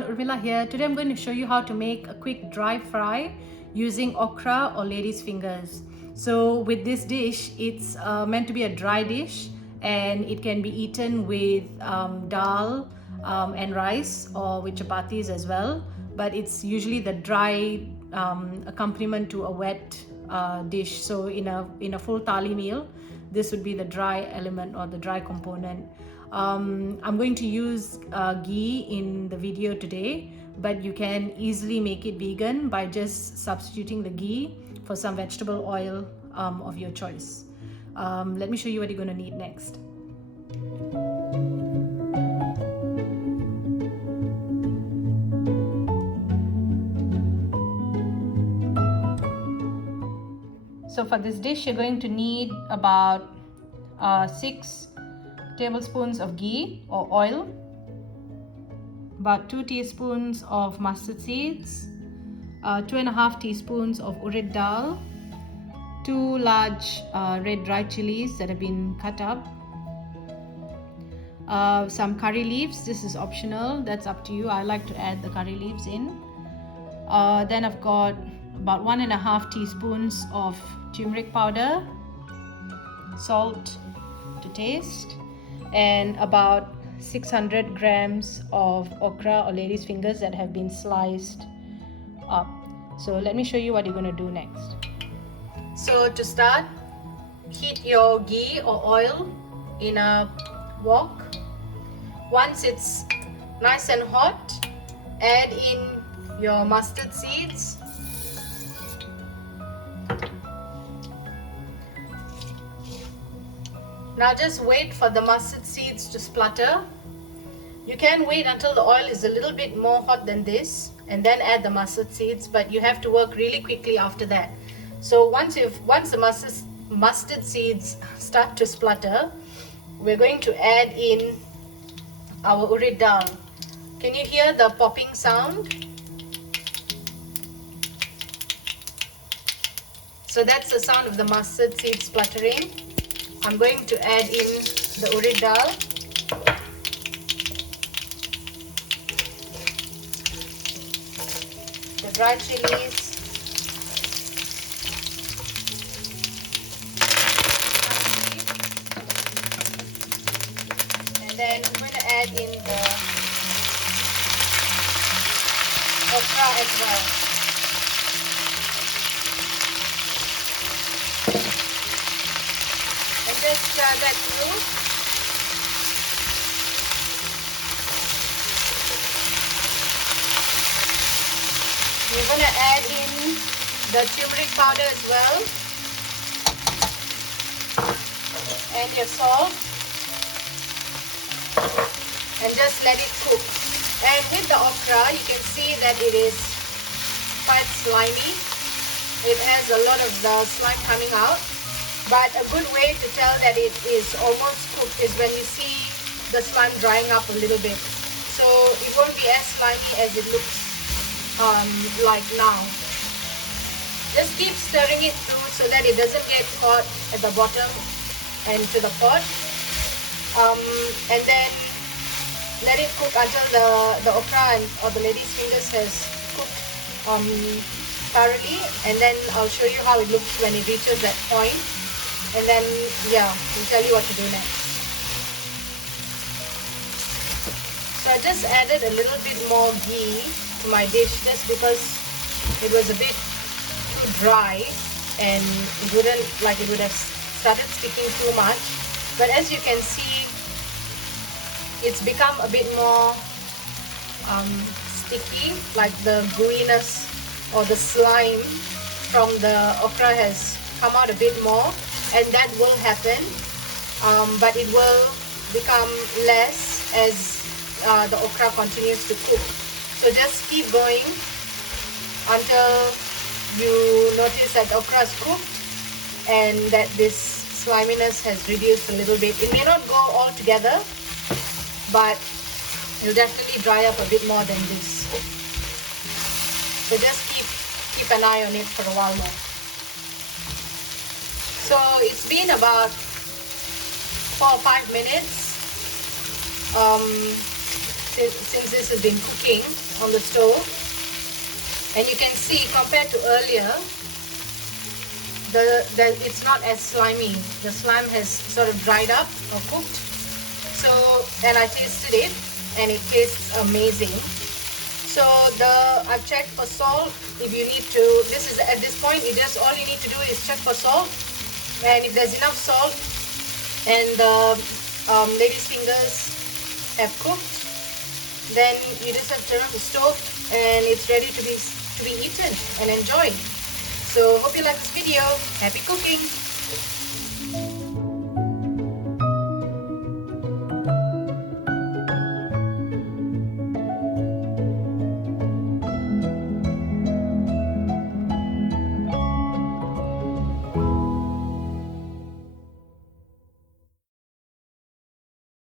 everyone, Urmila here. Today I'm going to show you how to make a quick dry fry using okra or lady's fingers. So with this dish, it's meant to be a dry dish and it can be eaten with dal and rice or with chapatis as well. But it's usually the dry accompaniment to a wet dish. So in a full thali meal, this would be the dry element or the dry component. I'm going to use ghee in the video today, but you can easily make it vegan by just substituting the ghee for some vegetable oil of your choice. Let me show you what you're going to need next. So for this dish, you're going to need about 6 tablespoons of ghee or oil, about 2 teaspoons of mustard seeds, 2.5 teaspoons of urad dal, 2 large red dry chilies that have been cut up, some curry leaves. This is optional, that's up to you. I like to add the curry leaves in. Then I've got about 1.5 teaspoons of turmeric powder, salt to taste, and about 600 grams of okra or lady's fingers that have been sliced up. So let me show you what you're going to do next. So to start, heat your ghee or oil in a wok. Once it's nice and hot, add in your mustard seeds, now just wait for the mustard seeds to splutter. You can wait until the oil is a little bit more hot than this and then add the mustard seeds, but you have to work really quickly after that. So once the mustard seeds start to splutter, we're going to add in our urad dal. Can you hear the popping sound? So that's the sound of the mustard seeds spluttering. I'm going to add in the urad dal, the dry chilies, and then I'm going to add in the okra as well. Just stir that through. We're going to add in the turmeric powder as well, and your salt, and just let it cook. And with the okra, you can see that it is quite slimy. It has a lot of the slime coming out. But a good way to tell that it is almost cooked is when you see the slime drying up a little bit. So it won't be as slimy as it looks like now. Just keep stirring it through so that it doesn't get caught at the bottom and to the pot. And then let it cook until the okra or the lady's fingers has cooked thoroughly. And then I'll show you how it looks when it reaches that point. And then, yeah, we'll tell you what to do next. So I just added a little bit more ghee to my dish just because it was a bit too dry and it would have started sticking too much. But as you can see, it's become a bit more sticky, like the gooiness or the slime from the okra has come out a bit more. And that will happen, but it will become less as the okra continues to cook. So just keep going until you notice that the okra is cooked and that this sliminess has reduced a little bit. It may not go all together, but it will definitely dry up a bit more than this. So just keep an eye on it for a while more. So it's been about 4 or 5 minutes since this has been cooking. on the stove, and you can see compared to earlier, it's not as slimy. The slime has sort of dried up or cooked. So, and I tasted it, and it tastes amazing. So I've checked for salt. If you need to, at this point, all you need to do is check for salt, and if there's enough salt and the lady's fingers have cooked, then you just have to turn on the stove, and it's ready to be eaten and enjoyed. So hope you like this video. Happy cooking!